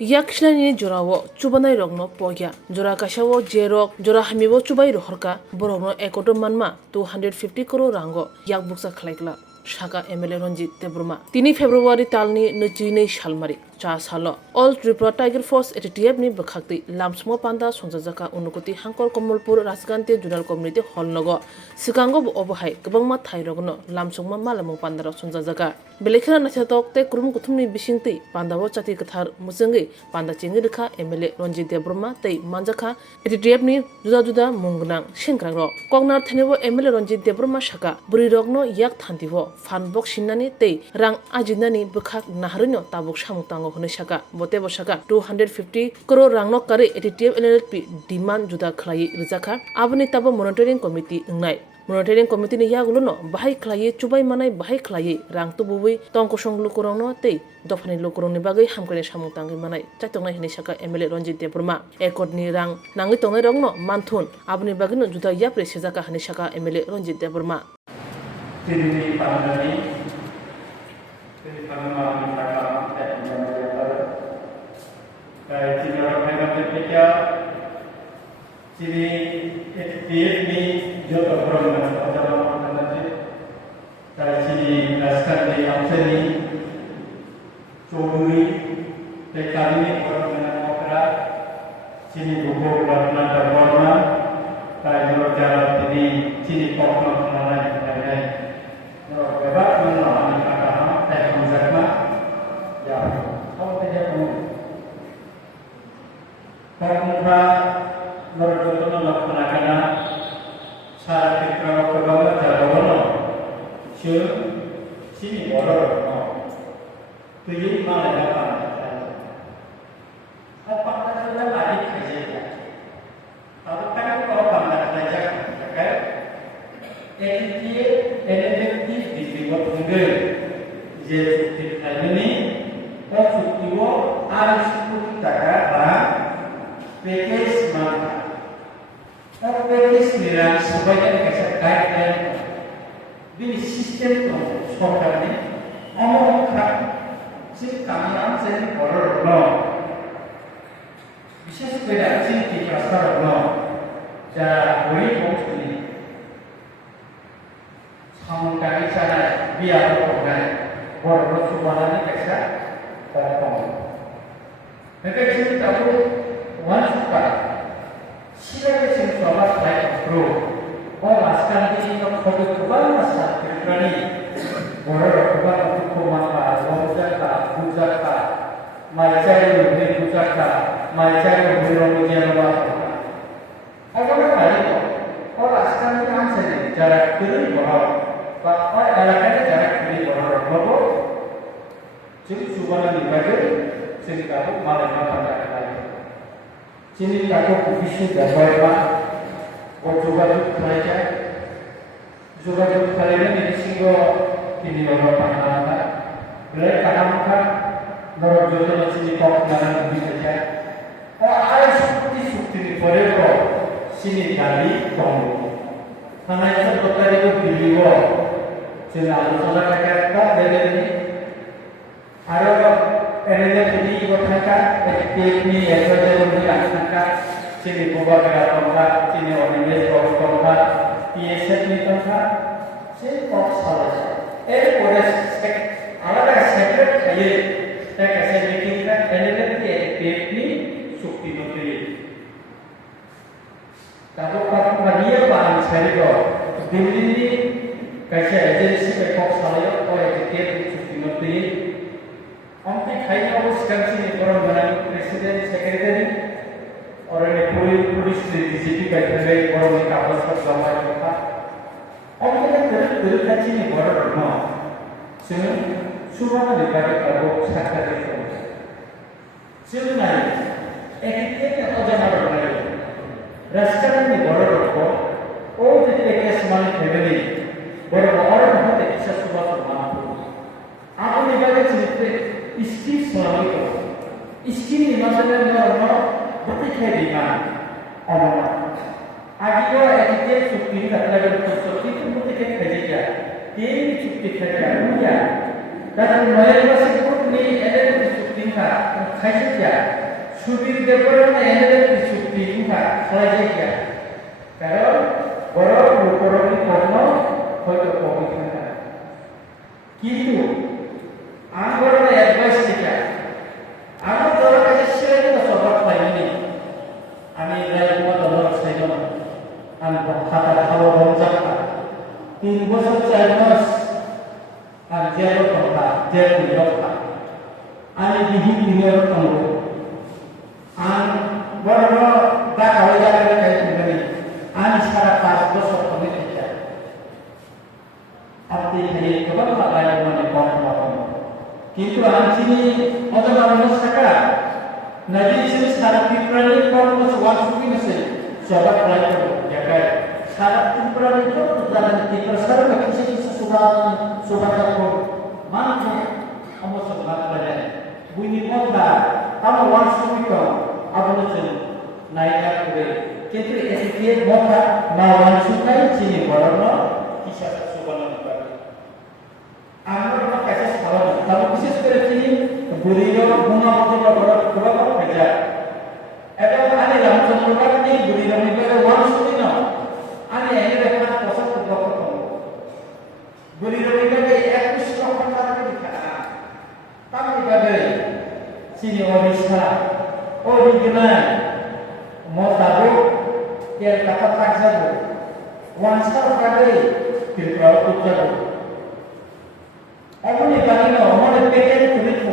Yakshani Jorawo, Chubanai Rogno Poya, Jora Kashawo, Jerok, Jora Hamibo Chubai Rohorka, Borogno Ekoto Manma, 250 crore rango, Yak Buksa Klaikla, Shaka MLA Ronjit Debruma. Tini February Talni Nujine Shalmari, Charles Halo. All Tripura Tiger Force at TFni Bakakti, Lamsmo Panda, Sonzaka, Unukuti, Hankor Komulpur, Rasgante, Junal Community Hall Nogo, Sikango Obohai, Kabama Tairogno, Lamsuma Malamu Panda Sonzaka. Belekana Nachatok, Te Kurum Kutumi Bishingti, Panda Wachati Katar Musangi, Panda Chingirika, MLA Ronjit Debruma, Te Manjaka, at TFni, Juda Mungunang, Shinkrangro, Kognar Tenevo, MLA Ronjit Debruma Shaka, Burirogno, Yak Tantivo, Fanbok Shinani, Te, Rang Ajinani, Bukak Naharino, Tabuk Shamutango Huneshaka, Botebo Shaka, 250 crore Rangno Kari, ATTF LLP, demand Juda Klai Rizaka, Abani Tabo Monitoring Committee, Unai. Monitoring Committee ni Yagulo, Bahai Klai, Chubai Manai, Bahai Klai, Rang Tubuwi, Tonkosong Lukurano, Te, Dofani Lukuroni Bagay, Hamkane Shamutangi Manai, Chatona Hinishaka, Emily Ronjit Debruma, Ekod ni Rang, Nangitong Rogno, Mantun, Abni Bagino, Juda Yapre, Shizaka Hanishaka, Emily Ronjit Debruma. Sini pandemi, sini pandemi kata kayak sini orang yang berpikir, sini ini juga orang yang berpikir macam kayak sini naskah di Amsani, Coduri, tekali ni orang yang berpikir, sini buku warna dan warna, kayak orang jalan ini sini pokok warna yang Bebas mengenai kata teknologi ya, kalau tidak pemuda berdoa melaksanakan syarat kekebalan jalan sini orang tujuh malah dapat apakah sudah lari kerja kalau kan kalau pandai saja kan efektif dibuat mundur jadi ini efektif harus kita package mana package ni sebagai kasar guideline di sistem software ni amorkan si kami jadi orang no bisa sepeda si dikasar no jadi boleh bukti Hamkari cara biar orang orang suara ni kesa orang. Mereka cerita tu wanita sila kesi suara baik pro. Orang sekarang ini kalau foto kebal masa kerani orang kebal untuk pemaka, wajaka, bujaka, macam lebih bujaka, macam lebih romujan wajaka. Agak baik tu. Orang sekarang ini answer jarak kiri bawah. Pak alasannya jarak kiri orang berapa? Jadi suara dibaca, sini kamu malah pada kali. Sini kamu bisu dan berapa? Juga kerja, juga kerja ini singo ini orang panjang. Mereka kadang-kadang orang jual sini kau jangan bekerja. Ada seperti di Korea, sini kali kamu. Karena itu dokter itu beliau. Selalu saudara kata dari ada energi ini berkata teknik yang saja berlaksanakan sini buat berapa sini orang Inggris berapa PSF ni tempat sini kok salah boleh ada secret kaya saya bikinkan energi teknik sukti menteri kalau orang dia paling sering Delhi कैसे agency में COX वाले और educate छुट्टी मिलती है उनके खाइना वो स्कंसी ने करो बनाने प्रेसिडेंट सेक्रेटरी और ने पुलिस डीसीपी बैठे हुए और ने कागज पर जमा किया उनके दिल कच्ची ने बड़ा रखना सुनो सुबह में दिखाते करो साक्षात करो सुनो नहीं एजुकेट ने अजाना रखना है रेस्टोरेंट में बड़ा रखो और जितने केस माने family orang hati bisa sebab mampu. Aku ni bagai cerita iskif selama itu. Iskif ni masalah orang betul kaya dengan orang. Agiyo etiket sukti kata lagi sukti itu betul kaya kerja. Dia ini sukti kerja dunia. Dan mereka masih pun ni ada sukti tingka kaisa ya subir deporan energi sukti tingka selesai ya karena borok borok kono hoito kopi tingka কিন্তু anggaran advice kita আমার যারা কাছে ছেড়ে দিতে সবাক পাইনি আমি রায় তোমার সাইজন আমি খাতা খাওয়া রমজান 3 বছর 4 মাস আর জেল কথা জেল কথা আমি বিহি দিনের অঙ্গ আর বড় টাকা হয়ে যাবে তাই তুমি আমি সারা 5 বছর আমি থেকে আপনি এই কত লাগাই মানে কম কিন্তু আমি অথবা টাকা নদী ছিল সারা ত্রিপুরার কর্মস ওয়াসুকিন আছে সবাই প্রায় জায়গায় সারা ত্রিপুরার কত জানেন ত্রিপুরা সারা কিছু কিছু সুবাদ মানুষ সমস্ত ভাগ করে বুঝি কথা আমার ওয়াসুকিন আবলছেন নাইকা করে কিন্তু এসে মথা না ওয়াসুকাই চিনি বড় কিসা সুবান করে আমরা কাছে সারা তার বিশেষ করে চিনি বুড়ির গুণগত বড় ভেজা এবং আমি রামচন্দ্রবাদ নেই বুড়ির নিকটে ওয়াসুকিন আমি এর একটা পছন্দ লক্ষ্য করব বুড়ির নিকটে 21 লক্ষ টাকা লিখা তার নিকটে চিনি অবিশ্বা অরিজিনাল মতাবো এর টাকা থাকবে ওয়ানস্টার কাটে ত্রিপুরা উত্তর এমনি জানি না আমাদের পেটে তুলিত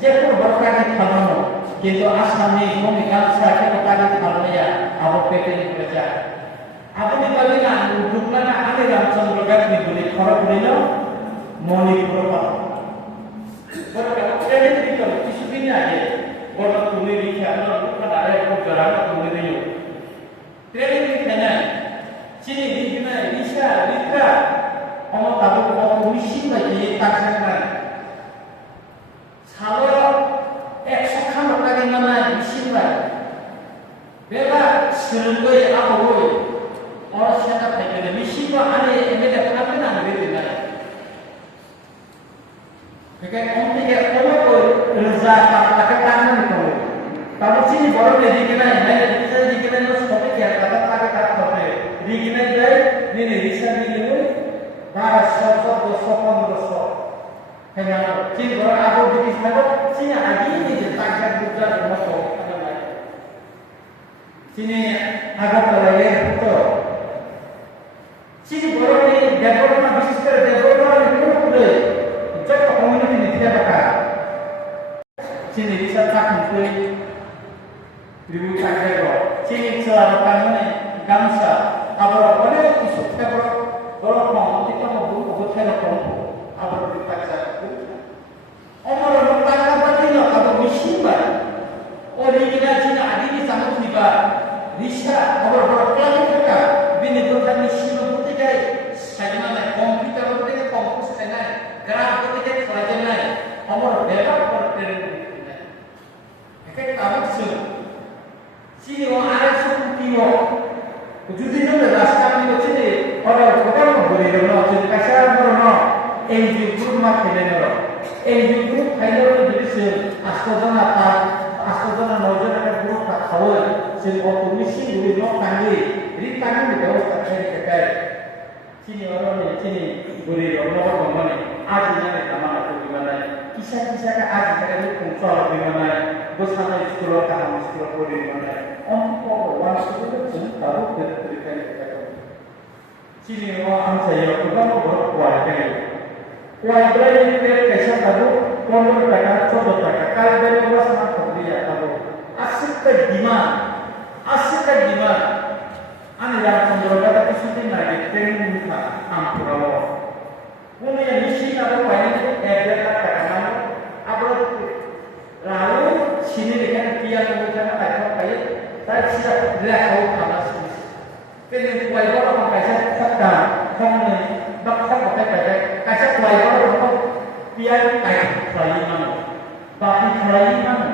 যে কোনো বড়কাকে খাওয়ানো কিন্তু আসামে কোনো গামছা কেন কাকে খাওয়ানো যায় আবার পেটে নিয়ে যায় আপনি বলেন না দুঃখনা না আগে রামচন্দ্র গান্ধী বলে খরচ নিল মণিপুর বড় ট্রেনে দিল কিছুদিন আগে বড় তুমি লিখে আপনার দুঃখনা আরেক জোড়ানো তুমি দিল ট্রেনে লিখে নাই চিনি লিখে নাই রিসা লিখা আমার তাবো অবশ্যই লাগে কাছে নাই সালো 100 খান টাকা মানে বিশিবাই বেলা সুরঙ্গই আবই আর সেটা পাইবে বিশিবা আরে এমএলএ থাকে না বেরে নাই একে অন্যকে কোন রোজা টাকা টাকা করে তারপর চিনি বড় দিকে নাই নাই দিকে নাই সবে কি টাকা টাকা টাকা হবে দিকে নাই যায় নিনে রিসা নিলে 1200 1500 hanya cing orang aku di sana cing lagi ni je tangkap bukan motor sini agak terlalu betul cing orang ni development bisnis ke development itu boleh jadi community ni tidak bakal sini bisa tak mungkin ribu tangkap cing selalu kamu ni gamsa abang boleh isu kalau mau kita mau buat telepon abang dipakai Omar bertanya baginya kalau misiba original Cina adini sangat tiba Risha Omar berkelani juga bini berkan misiba bertikai saya mana komputer bertikai komputer saya gerak bertikai pelajaran Omar bebas bertikai Oke kamu sih sini orang ada seperti যদি না রাস্তা আমি হচ্ছে যে ওরা কোথাও বলে দেব না যে কাছে বড় না এই যে গ্রুপ মা খেলে নেব এই যে গ্রুপ খাইলে যদি আষ্টজনা পাঁচ আষ্টজনা নয়জনা একটা গ্রুপ খাওয়াই সে কত বেশি যদি লোক টাঙ্গি রিটাঙ্গি ব্যবস্থা খেয়ে খায় চিনি ওরা চিনি বলে রঙ মানে আজ জানে আমার পরিমাণে কিসা কিসাকে আজ জায়গায় পৌঁছার পরিমাণে গোসানা স্কুলের কাম স্কুলের পরিমাণে অঙ্ক ওয়ান স্কুলের তারও পরীক্ষায় চিনি আমি চাই কোথাও বড় কোয়ালিটি কোয়ালিটি कैसा তারও 15 টাকা 14 টাকা কাল বের অবস্থা করিয়া তারও 80 টাকা ডিমান্ড আমি রামচন্দ্র কথা কিছুদিন আগে ট্রেনিং নিতাম আমপুরাও কোন মেশিন আরো পাইনি 1.5 টাকা নাম আবার রাও সিনে এখানে পিয়ানো এখানে টাকা পাই তার সিরা লেখাও খানা শুনি কেন কয় বড় আমার কাছে টাকা কম নেই বা কম হতে পারে কাছে কয় বড় পিয়ার কাই ফ্রাই মানে বাকি ফ্রাই মানে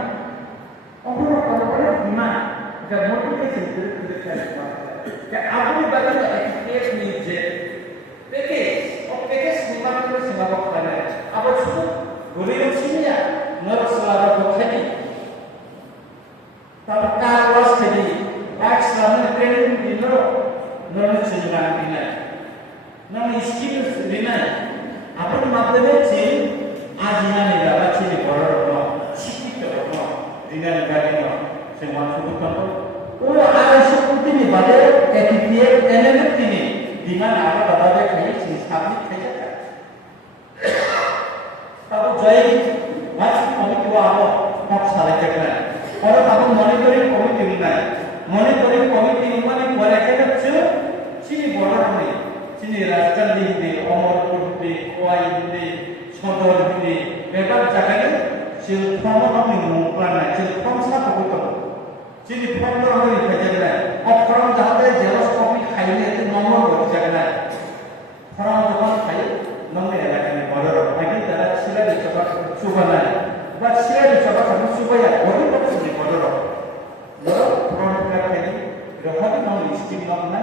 অপর বড় বিমান এটা মোটিভেশন করে খেলে que abrir bagulho é que me dizer porque o que é esse bagulho se vai colocar né agora tudo goleiro time nor sala ko khedi tar car wash khedi bike sala training dinro nor chindran dinai nor skills dinai apun madhyame chin ajina nila ba chini boror no shikito no dinan gadi no semua subutan o ara shukti ni bade etipie enene tini diman ara bade khai sin sabni khai jata tabu jai mas komiti wa abo tak sala jekna ora tabu monitoring komiti nai monitoring komiti mani pore kena chu chini boror ni chini rajkan di omorpur di kowai di sodor di bebar jagane sil phono ni mukana sil phomsa ko chini phono ni khajana from jahate xerox copy khaile te number ho jagana from jokon khai nomne elakani boror agi tara sila di coba subana ba sila di coba kamu subaya ori ko chini boror boror from ka khai rohani no scheme nomna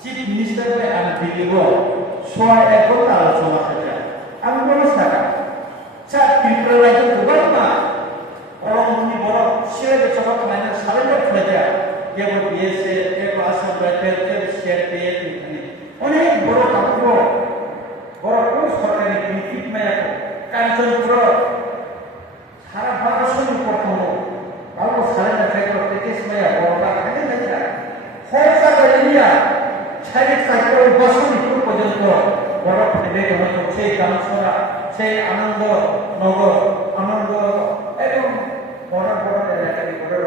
chief minister by unbelievable soy ekor আলোচনা থাকে আমি বলি সারা চার people rise government অরমনি বড় share জগৎ মানে surrender হয়ে যায় কেবল বিএসএ কেবল আসাম রাইফেল কেবল শেয়ার পেয়ে অনেক বড় কাপড় বড় কোন সরকারি বিপিট মায়া কাঞ্চনপুর সারা ভারতবর্ষের প্রথম ভালো সারেন্ডার হয়ে করতে কেস মায়া বড় আগে না যায় ফলসা ইন্ডিয়া শারীরিক স্বাস্থ্য বছর পর্যন্ত বরফ ফেলে হতো সেই গামছড়া সেই আনন্দ নগর আনন্দ এবং বড় বড় এলাকাটি বড়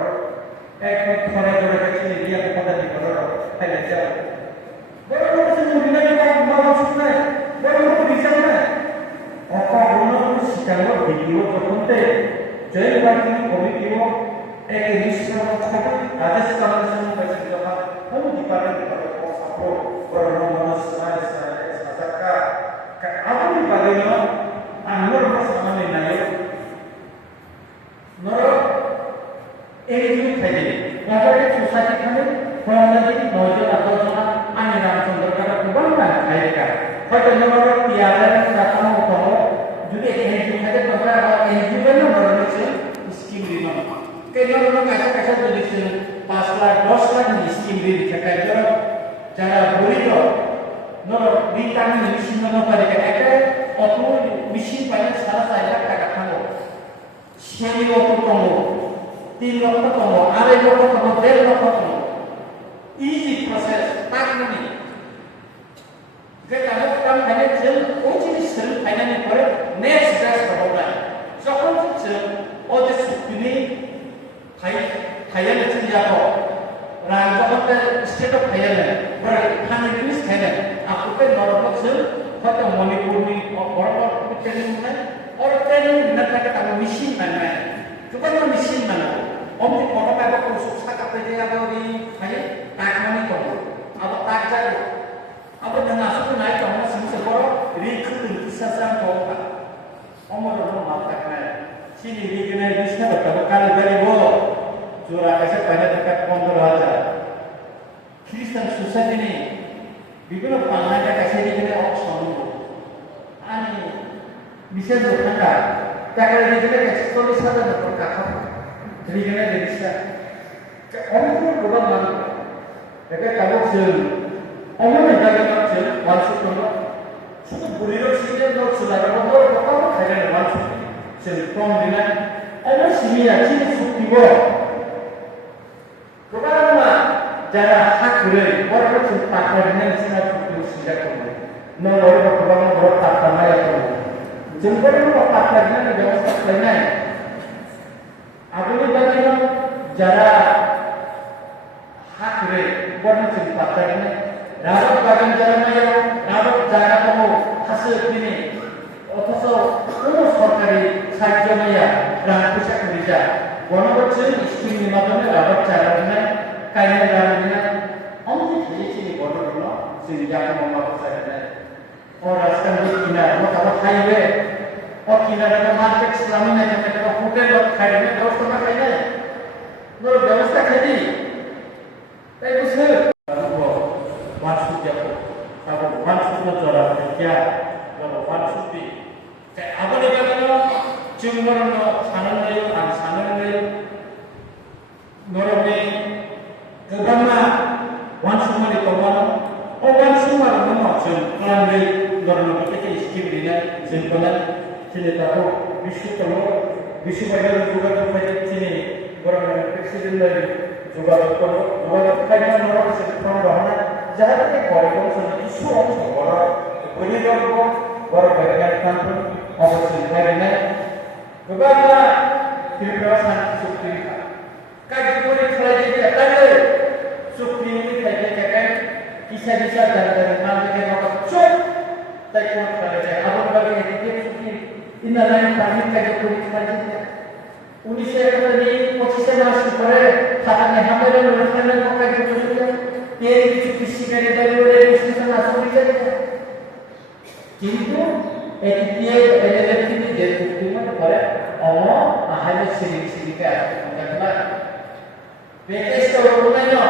এক ফলে ধরে গেছে এরিয়া পদার্থী বড় ফেলে যায় বড় বড় বিনানি বড় শুনে বড় বড় বিচার না অপূর্ণ শিকার ভিডিও করতে জয় বাকি কমিটিও এক নিশ্চয় ছবি রাজেশ কামালের কাছে যখন কোন department Orang manusia saya apa ni bagaimana anur bersama ni naik nor ini tadi yang society kami orang lagi nojo atau orang ani dalam sumber kata kubangkan mereka pada nomor tiada kata mau juga ini ada beberapa ini juga nomor skim di nomor kalau orang kata jadi 5 lakh 10 lakh ni skim di kata যারা গরিব নর vitamin machine না পারে একটা অত machine পাইলে 4.5 লাখ টাকা খাবো সেই অত কম 3 লক্ষ কম 2.5 লক্ষ কম 1.5 লক্ষ কম ইজি প্রসেস তাক মানে যেটা আমরা কাম ফাইন্যান্সিয়াল ওই জিনিসের ফাইন্যান্স করে নেক্সট জাস্ট হবে যখন ওদের সুবিধে ফাইন্যান্স যাবো রাজপথে স্টেট অফ থাইল্যান্ড বড় ফান্ডিংস থাইল্যান্ড আপনি নরপথ হয়তো মণিপুরনি বড় ট্রেনিং হয় और ट्रेनिंग न करके तब मशीन बनना है जो बड़ा मशीन बना हम जो फोटो पे को सुखा का पे दिया तो भी है ताक मनी को अब ताक जाए अब ना सुन नहीं तो हम सिम से बड़ो रिक्रूट किसा सा को का हमर नो माप तक है चीनी रिगने दिसना तो काल गरी वो जो आकाशे पहले तक 15000 খ্রিস্টান সোসাইটি ने বিভিন্ন পাল্লাটা কাছে দিকে অপশন আমি বিশেষ দোকানটা টাকা দিতে 40000 টাকা রিগনে দিছা অনেক প্রোগ্রাম মানে এটা কাগজ ছিল অনেক জায়গা ছিল ওয়ার্কশপ করলো শুধু বুড়িরো সিজে লোক সুলারা বন্ধ কত খাইলে ওয়ার্কশপ ছিল কম দিনা অনেক সিমিয়া চিনি সুক্তিব প্রোগ্রামা যারা হাত ধরে বড় বড় টাকা নিয়ে সিনা সুক্তি সিজা করবে না বড় বড় প্রোগ্রাম বড় টাকা মায়া করবে যেগুলো টাকা নিয়ে ব্যবস্থা করে নাই আগুনে বাজিনো যারা হাত ধরে বড় বড় টাকা নিয়ে রাজক বাগান যারা নাই রাজক জায়গা তো হাসে দিনে অথচ কোন সরকারি সাহায্য মাইয়া রান পোশাক নিয়ে গণবৎসর স্কিমের মাধ্যমে রাজক চারা দিনে কাইনে রান দিনে অনেক খেয়েছি বড় বড় সেই জায়গা মামা পোশাক দেয় ও রাস্তা দিয়ে কিনার মতো খাইবে ও কিনারে মার্কেট ইসলামী নাই একটা হোটেল খাইবে ব্যবস্থা খাইবে পুরো ব্যবস্থা খাইবি তাই বুঝলে वार्षिक अब वार्षिक जरा क्या जब वार्षिक ते अब ने का जोंगरनो Norone kebama wan sumari kawan o wan sumar nama jen kelambi norone kita iskim dina jen kawan sini tahu bisu bagai juga terjadi sini orang presiden dari juga kajian orang sekitar bahana jahat ke korban sini isu orang beri orang bagian kantor apa sih hari kebama pilpresan sukti kaji boleh selagi dia tanda sukti ini kaji kakan kisah dan nanti kita akan cek tak pun kaji abang bagi ini sukti ini adalah kami kaji boleh selagi dia Unisya tadi posisi masih pada saatnya hamil dan meneruskan kaji boleh dia itu fisika dari bisnis langsung saja কিন্তু ATA এলএলএফটি যে চুক্তিগুলো করে অম আহারে সিরিকে আসে দেখলা প্যাকেজটা ওরকমই না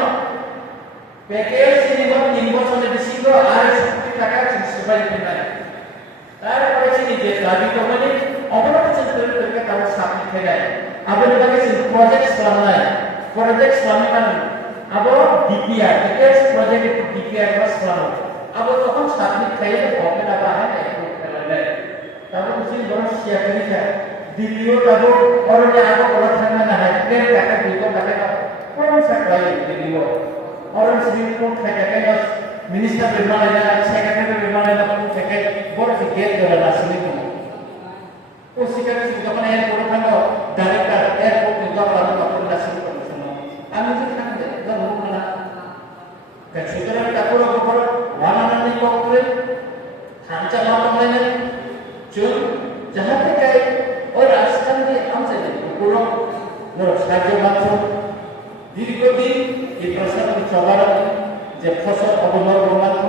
package cinema 3 বছরের বেশি গো আর 60 টাকা 600 টাকা নাই তারপরে সে নিজে দাবি কোম্পানি অবলম্বন করে তার সামনে ফেলে আপনাদের কাছে প্রজেক্ট সামনে আবো ডিপিআর প্যাকেজ প্রজেক্ট ডিপিআর বা সামনে अब तो हम साथी खाए भोगे लगा है एक करने तब उसी बड़ा सियाकली है दिल्ली तब और ने आगो बड़ा थाना ना है ट्रेन का बिल्कुल लगेगा कौन सा खाए दिल्ली और सिविल कोड खाए के मिनिस्टर विमान लेना सेक्रेटरी विमान लेना को के बड़ा से गेट कर लासनी को उसी का जब एयरपोर्ट थाना डायरेक्टर एयरपोर्ट में जब लाना को लासनी को सुनो আমি যে খান দে জব না সুতরাং তারপর উপর वानानानि पक्रे थांचा मामलायनो जों जाहाथे गाय और राजस्थान के आमसे पुरो नर साहाय्य मात्र दीर्घदिन এই প্রশাসন চলার যে ফসল অবনর মাত্র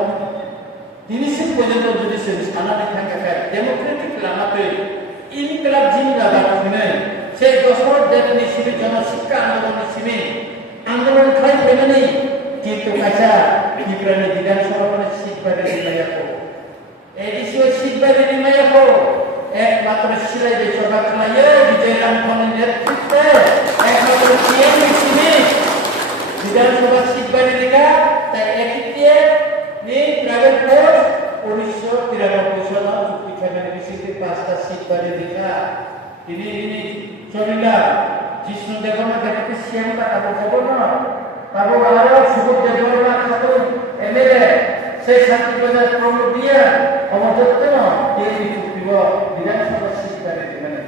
দিনসিম পর্যন্ত যদি সে সানানি থাকে ডেমোক্রেটিক লামাতে ইনকলাব জিন্দাবাদ শুনে সেই দশর দেবনি শিবির জনশিক্ষা আন্দোলনের শিবির আন্দোলন খাই ফেলেনি কিন্তু কাঁচা Kiprani বিধানসভা মানে শীতবারে নির্ণয় করো এডিসিও শীতবারে নির্ণয় করো একমাত্র সিলাই যে সভা খাইয়ে বিজয়রাম খানের নেতৃত্বে একমাত্র টিএমসি বিধানসভা শীতবারে নিকা তাই একটিয়ে নি প্রাইভেট পোস্ট 1993 সালে চুক্তি খানের বিসিতে 5টা শীতবারে নিকা তিনি চলিলা জিষ্ণু দেবনা দেখতে সিএমটা কাবো খবর না তারপর আরো সুযোগ দেবনা খাতুন এমএলএ সেই ছাত্রীদের প্রমোট দিয়ে অমরত্ব না এই চুক্তিব বিধানসভা শীতকালে মানে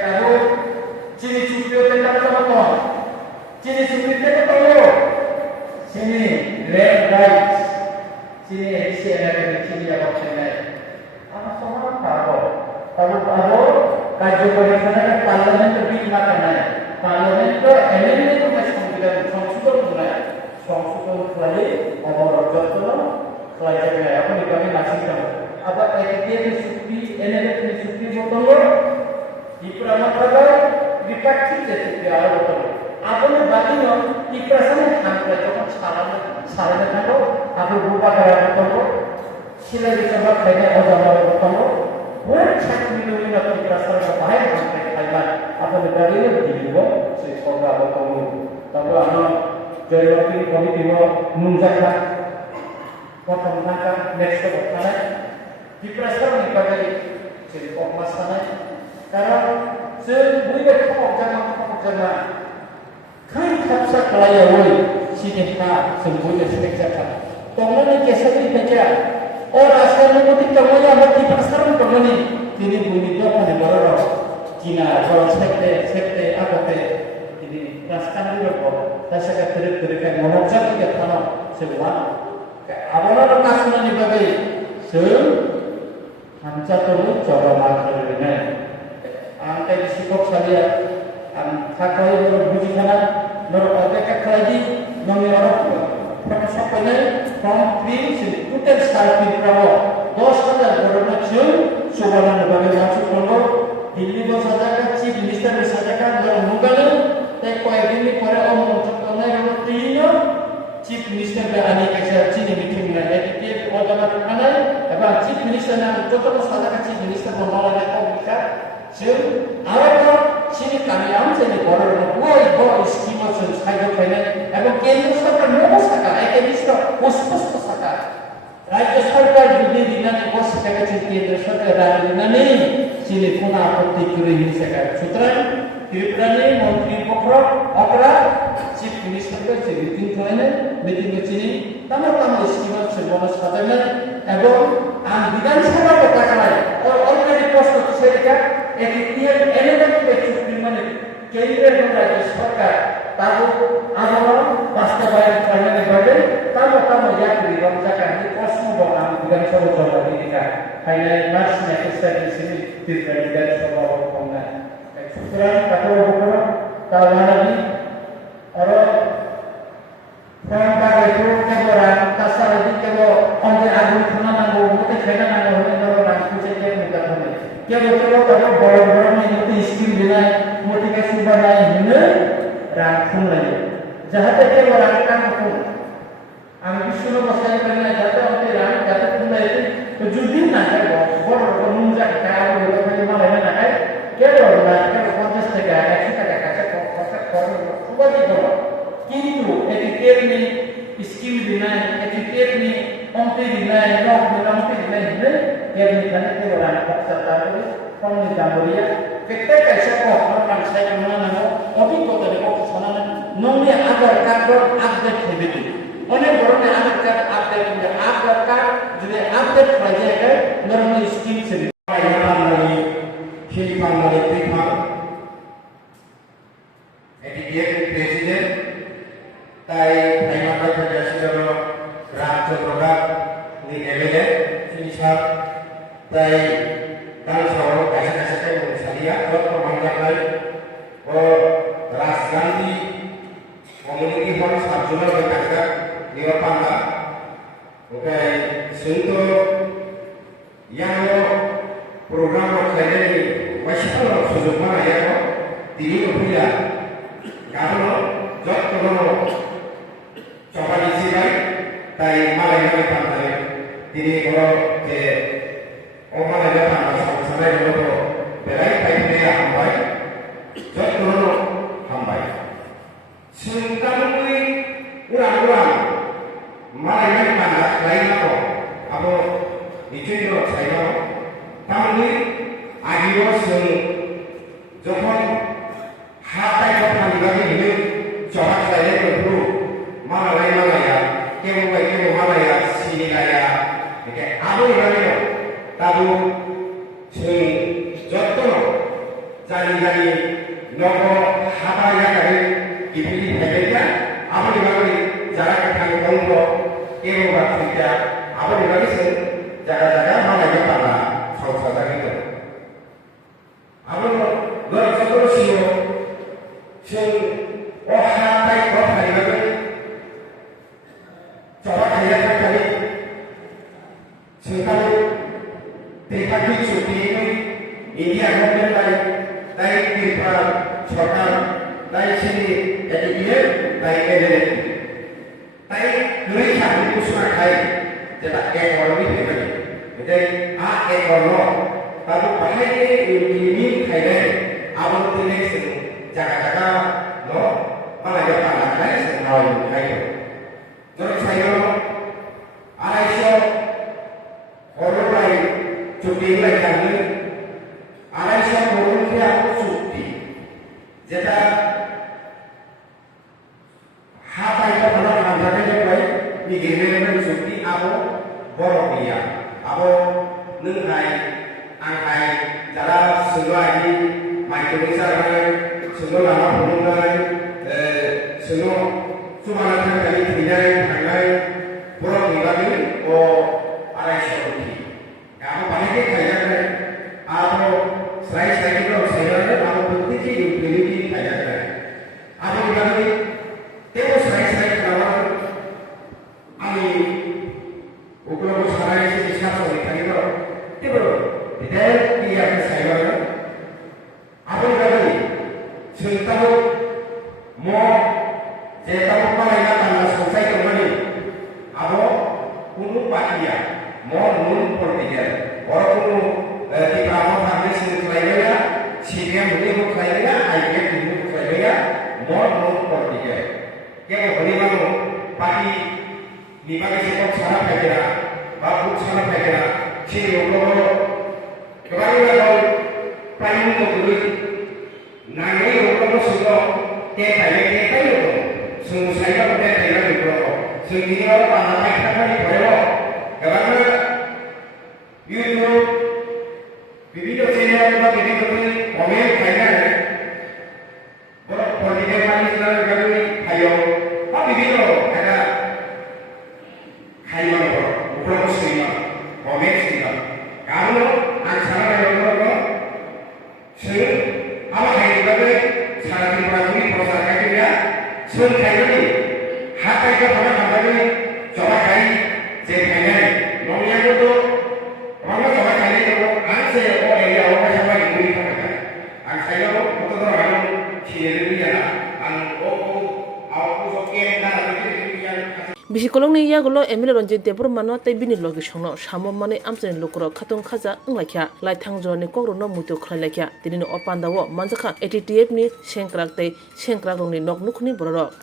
কারো চিনি চুক্তিতে কাটতো চিনি চুক্তিতে কাটতো চিনি রেড রাইট চিনি এসিএনএ চিনি অপশন নাই আমার সমান পাবো তারপর কার্যকরী পার্লামেন্ট বিল না নাই পার্লামেন্ট এমএলএ তো সংবিধান সংশোধন নাই সংশোধন করে অমর যত্ন হয় যাবে এখন এভাবে নাসিতাম আবার একদিকে চুক্তি এনএলএফ চুক্তি বদল ইপ্রামাত্রায় বিপাক্ষিক যে চুক্তি আরো বদল আপনি বাকি ন ইপ্রাসানে থাকবে যখন সারানে থাকো আপনি রূপা করা বদল সিলাই সভা খাইতে অজানা বদল ওই ছাত্রী মিলিয়ে ইপ্রাসানে বাইরে থাকতে খাইবা আপনি দাঁড়িয়ে দিব সেই সভা বদল তারপর আমরা জয়বাদী কমিটি মুনজাকা প্রথম নাকা নেক্সট বছর ডিপ্রেশন নিপাতে সেই অবস্থানে কারণ যে বুইবে খবরজানা খাই খাপসা কলায়া ওই সিনেমা जों বুইবে সেকজাকা তমনি কেসাবি ফেজা ও রাষ্ট্রপতি তমনি আমার ডিপ্রেশন তমনি তিনি বুইনি দখানে বড় চীনা বড় সেক্টে আগতে তিনি রাষ্ট্রপতির উপর তাছাড়া ফেরে কাই মনোজাতিকে থানা সেবা আবরণ কাশনানি ভাবে जों हानजाखौनो जमा खालामनाय आं दा शिक्षक सालिया आं थाखाय बुजिखाना नर अपेक्षा खालामदि नंनि अरब सफैनाय फ्रम 3 टोटेल सार्टिफिकेटआव 10,000 बर'नो जों सबानानि बागै मानसिफोरखौ दिल्ली बसाजाका चिफ मिनिस्टार साजाका नर मुगानो ताई कয়েকদিন পরে অমন্ত্রণায় রতিনো চিফ মিনিস্টার আনি কাছে চিনি মিটিং না এটিকে অজানা থানায় এবং চিফ মিনিস্টার না যত সাজাকা চিফ মিনিস্টার বলালে কমিকা जों आरो चिनि कामियाम जोंनि बर'नो बय स्किम ফাইনাল এবং কেন্দ্র সরকার নব সরকার একে নিষ্ঠ অস্পষ্ট সরকার রাজ্য সরকার যদি দিনানে বসে থাকেছে কেন্দ্র সরকার রাজ্য দিনানে চিনি কোনো আপত্তি করে হিসেবে সুতরাং ত্রিপুরানি মন্ত্রী পক্ষ অপরা চিফ মিনিস্টারকে যে মিটিং করেন মিটিং চিনি তামার স্কিমার সে বনস পাতেন এবং বিধানসভা টাকায় অলরেডি প্রশ্ন সেটা এটি ক্লিয়ার এলিমেন্ট পেছনে মানে কেন্দ্রের রাজ্য সরকার তাও আন্দোলন বাস্তবায়ন করেন বলে তাও ইয়াত্রী রমজাকার প্রশ্ন বলা বিধানসভা চলা দিদিকা ফাইনাল মার্চ নেক্সট সিনি ত্রিপুরা বিধানসভা কমনা সুতরাং কাপড় উপকরণ তার মানে আর ফর্মটা একটু কেবল তাছাড়া কেবল অন্তে আগুন খানা নাঙ্গো মতে খেনা নাঙ্গো হলে ধরো রাজপুজে কেউ মুখা হবে কেবল তাদের বড় বড় মতো স্কিম দিলাই মোটিভেশন বানাই হলে রাগ খুঁড়াই যাহাতে কেবল রাগ কাম খুঁড় আমি বিষ্ণু বসাই করি না যাতে অন্তে রাগ যাতে খুঁড়াই তো যদি না খাই বড় বড় নুন যায় খায় বলে খালি মালাই না খায় কেবল রাগ কেবল 50 টাকা 100 টাকা কাছে খরচা করে খুবই বড় কিন্তু এটি তেমনি স্কিম দিনাই এটি তেমনি অন্তে দিনাই নক অন্তে দিনাই হলে তেমনি খালি কেবল রাগ খরচা করে কমনি দামরিয়া প্রত্যেক এসে কখন সাইড মনে নাও অভিজ্ঞতা রেকর্ড শোনানো নমনি আধার কার্ড আপডেট হবে অনেক ধরনের আধার কার্ড আপডেট হবে আধার কার্ড যদি আপডেট হয়ে যায় নরমাল স্কিম ছিল পাইনালি শিল্পাঙ্গলে পৃথা এটি প্রেসিডেন্ট তাই পাইনালি ফেডারেশনের রামচন্দ্রদা নি এমএলএ তিনি সাহেব তাই dan selalu kasih-kasihnya mengusahakan untuk mengamalkan ras Gandhi community hall sabjuna berkata dia pangga oke sentuh yang program kerja ini masih sudah mana ya diri punya kalau jod kalau coba disirai tai malah yang pangga diri kalau ke Oma ada tanah sampai dulu berai paipnya hambai, jod dulu hambai. Sungkan urang malah yang mana lain apa itu itu saya kami agiyo sung jokon hatai jokon lagi ini coba saya dulu malah ya kemu malah ya sini kaya oke abu lagi তাবু সেই যত্ন জানি নব হাবায়াকারে ইপিলি ভেবেটা আপনি ভাবে যারা খালি বন্ধ কেউ বাচ্চা আপনি ভাবেছেন জায়গা মালাইতে পারা সংসার জানিত আমার গর্ব ছিল সেই অহাতাই কথাই ভাবে চড়া খাইয়া থাকলে সেখানে Tetapi cuti ini India government dari Tripura Sarkar dari sini jadi dia dari elit dari Malaysia itu semua kaya cetak ekonomi begini jadi ekonomi lalu bahaya ini kaya awal tilik jaga-jaga lo malah dia pandang kaya senang kaya jadi saya Aisyah orang lain cuti lagi ni, Aisyah orang dia cuti, jadi apa itu kalau namanya ni ni gimana cuti aku borong dia, aku nengai, angkai, cara semua ini, macam misalnya semua lama pulungan, semua cuma nanti kali tidak angkai borong dia ni, Aisyah cuti. Kamu pakai kayak apa? Atau selain itu saya kamu berarti pilih kayak apa? Apa lagi? Temu selain kalau ani ukuran selain itu siapa lagi kayak apa? Temu tidak dia saya apa lagi? Cerita mau cerita apa lagi tentang selesai kembali? Apa? Unu pakai mau nun pertiga, orang unu di kamar kami selesai sini yang beli mau selesai, ayat ini mau selesai, mau nun pertiga. yang beriman pagi di bagi sekop sana pekera, babu sana pekera, ciri okoro, kembali lagi payung okoro, nanti okoro sudah teh okoro, semua saya teh okoro, sendiri orang panah pekera ni boleh, kembali YouTube, video channel atau video ini komen kainan. Politik manusia kami ayo, apa video ada kayu apa, ukuran muslimah, komen muslimah. Kamu antara yang berapa, apa kayu berapa? Salah satu orang proses kayu dia, kayu ini, hati kita pernah kembali coba kayu, jadi kayu, nomornya itu, orang coba kayu itu, angsa oh ya orang coba itu kan, angsa itu betul orang Bisikolong ni yagulo emile ronjit debor mano tai bini logi shongno shamo mane amsani lokro khatung khaja unglakya lai thangjo ni kokro no mutu khlailakia tinino opanda wo manjakha ATTF ni sengkrak tai sengkrak rong ni nok nukhni borok